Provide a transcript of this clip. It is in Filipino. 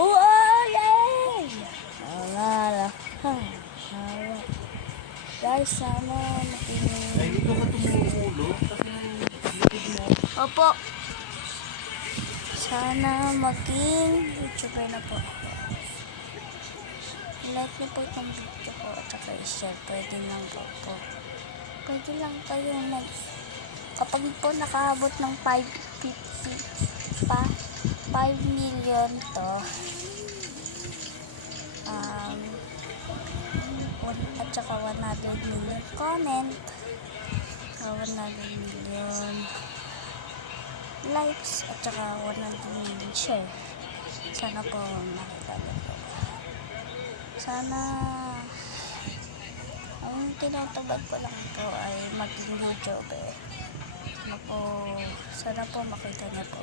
Oh, yay! Guys, sana makinig. Ay, dito ka tumulog kasi likod mo. Opo. Sana maging YouTuber na po ako. Like niyo po itong video ko at saka i-share. Pwede lang po. Pwede lang kayo kapag po nakaabot ng 5 million to, at saka 100 million comment, 100 million likes, at saka 100 million share. Sana po makita niyo po. Sana ang tinatubad ko lang po ay maging YouTuber. Sana po makita niyo po.